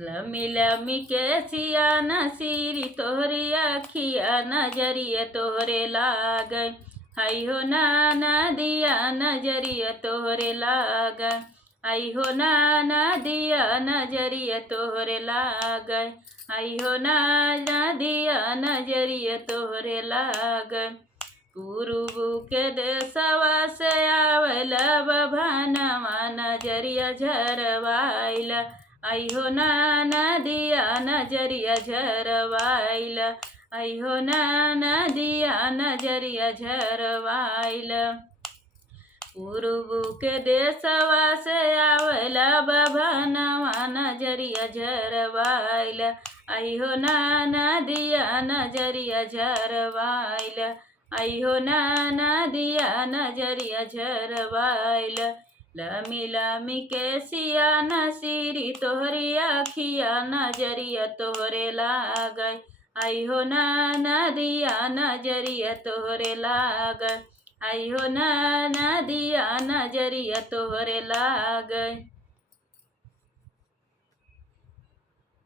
लमी लमी cassia Nasiri तोहरी अखिया नजरिया तोहरे लागै। आई हो नाना दिया नजरिया तोहरे लागै। आई हो नाना दिया नजरिया तोहरे लागै। आई हो नाना दिया नजरिया तोहरे लागै। पूर्व के देशवा से आवेला बभानवा नजरिया झरवाइला। आई हो नाना दिया नजरिया झरवाइला। आई हो नाना दिया नजरिया झरवाइला। पूर्व के देशवा से आवेला बभनवा नजरिया झरवाइला। आई हो नाना दिया नजरिया झरवाइला। आई हो नाना दिया नजरिया झरवाइला। लमी लमी कैसिया नसीरी तोहरी अखिया नजरिया तोहरे लागै। आई हो नाना दिया नजरिया तोहरे लागै। आई हो नाना दिया नजरिया तोहरे लागै।